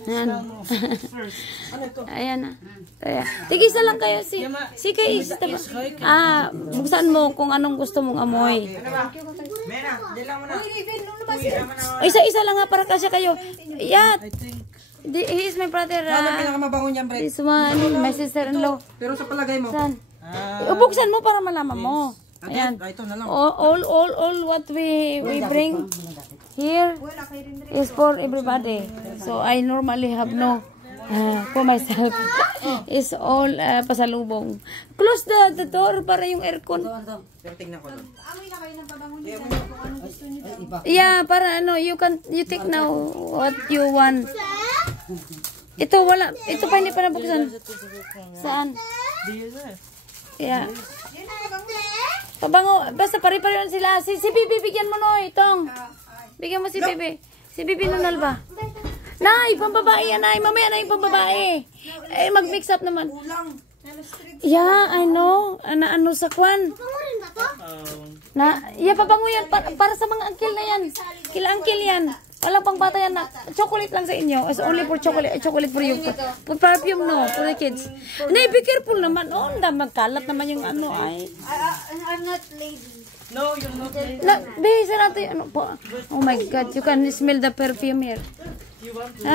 Ayan. Ayan na. Ayan. Tigisa lang kayo. Si kay buksan mo kung anong gusto mong amoy. Isa-isa lang nga para kasi kayo. Yat. He is my brother. This one, my sister-in-law. Pero sa palagay mo. Saan? Buksan mo para malaman mo. Ayan. All what we bring here is for everybody. So I normally have no for myself. It's all pasalubong. Close the door para yung aircon. Yeah, para ano, you take now what you want. Ito wala, ito pa hindi pa nabuksan. Saan? Yeah. Pabango, basta pare-pareho sila. Si Bibi, bigyan mo no, itong. Bigyan mo si Bibi. Si Bibi nunal ba? Nay, pambabae yan, Nay. Mamaya na yung pambabae. Eh, mag-mix up naman. Yeah, I know. Ano sa kwan? Pabango yan. Para sa mga uncle na yan. Kila-uncle yan. Walang pang bata yan na. Chocolate lang sa inyo. It's only for chocolate. Chocolate for you. For perfume, no. For the kids. Nay, be careful naman. Oh, magkalat naman yung ano ay. I'm not lady. No, you're not lady. Bisa natin. Ano po? Oh my God. You can smell the perfume here. You want to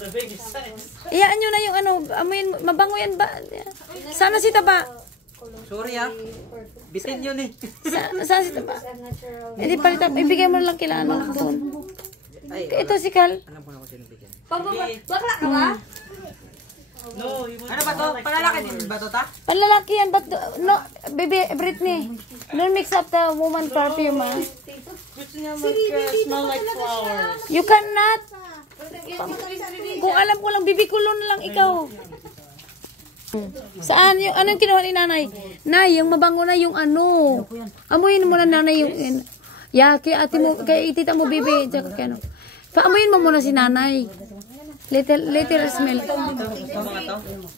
the biggest size. Iyaan nyo na yung ano. Amoyin, mabango yan ba? Sana si Taba. Sorry bitin yun eh. Saan si Taba? Hindi palitan. Ibigay mo lang kila ano doon. Ito si Kal. Alam ko na kung sino bigyan. Bakla ka ba? No, you want Ano ba to? Palalaki din ba to ta? Panlalaki yan. But no, baby, Britney. Don't mix up the woman perfume, ha? smell like flowers. You cannot. Kung alam ko lang, bibikulon lang ikaw. Saan? Anong kinuha ni nanay? Nay, yung mabango na yung ano. Amuyin mo na nanay yung... kay ate mo, kay tita mo, bibi. Ano. Paamuyin mo muna si nanay. Little smell.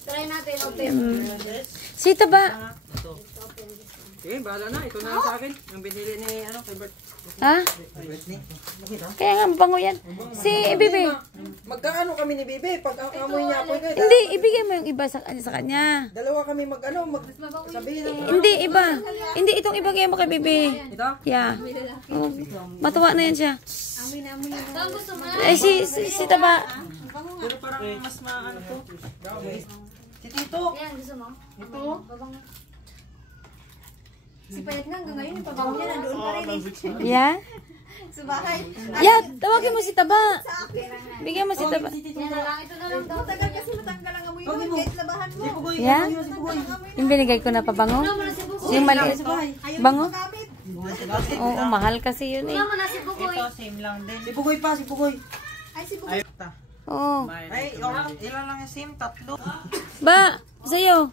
Try natin, open. Sita ba? Sige, bahala na. Ito na sa akin. Ang binili ni Albert. Ha? Kaya nga, mabango yan. Si Bibi. Magkaano kami ni Bibi? Pag amoy niya ako. Hindi, ibigay mo yung iba sa kanya. Dalawa kami sabihin na. Hindi, iba. Hindi, itong ibagay mo kay Bibi. Ito? Yeah. Oh, matuwa na yan siya. Saan gusto mo? Si Taba. Pero parang mas maano to. Si Tito. Yan, gusto mo? Ito? Babango. Si Payat nga hanggang ngayon, yung pabango niya nandoon pa rin eh. Yeah? Sa bahay. Yeah, tawagin mo si Taba. Bigyan mo si Taba. Yan na lang, ito na lang daw. Matagal kasi matanggal ang amoy mo. Kahit labahan mo. Yeah? Yung binigay ko na pabango? Yung maliit. Bango? Oo, mahal kasi yun eh. Wala mo na si Bugoy. Ito, same lang din. Si Pugoy pa, si Pugoy. Ay, si Bugoy. Oo. Ay, ilan lang yung SIM? 3. Ba, sa'yo.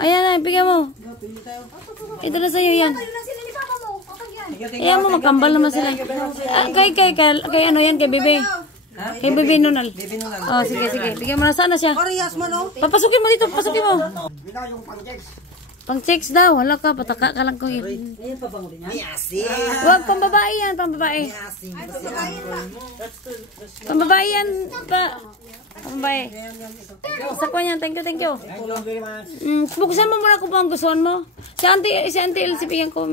Ayan na, bigyan mo. Ito na sa'yo yan. Ayun lang sila ni Papa mo. Kapag yan. Ayan mo, magkambal naman sila. Kay ano yan, kay Bebe. Kay Bebe Nunal. Oh, sige. Bigyan mo na sana siya. Parehas mo, no? Papasukin mo dito, papasukin mo. Pang-checks daw, wala ka, pataka ka lang ko yun. Ayan pa bang ulit niya? Yasin! Wag, pambabae yan, pambabae. Yasin. Pambabae yan, pa. Pambabae. Sa kanya, thank you. Buksan mo muna kung ang gustuhan mo. Si Auntie Elsie, bigyan ko.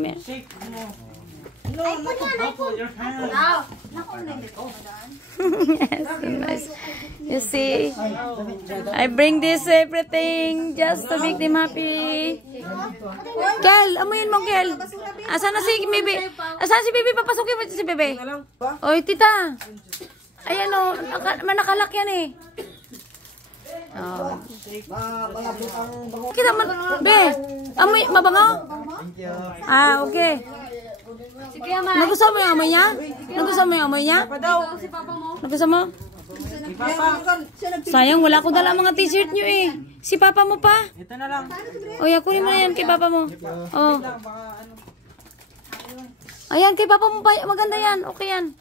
No, not to bubble your hand. Yes, you see, I bring this everything just to make them happy. Kel, amuyin mo, Kel. Asan na si Bibi? Asan si Bibi? Papasukin mo si Bibi. Oy, tita. Ayan o, nakalak yan eh. Oh. Kita mo, Be, amoy, mabango? Ah, okay. Nagustuhan mo yung amoy niya? Nagustuhan mo yung amoy niya? Nagustuhan mo? Sayang, wala akong dala mga t-shirt nyo eh. Si papa mo pa? Ito na lang. O, kunin mo na yan kay papa mo. Oh. Ayan, kay papa mo pa. Maganda yan. Okay yan.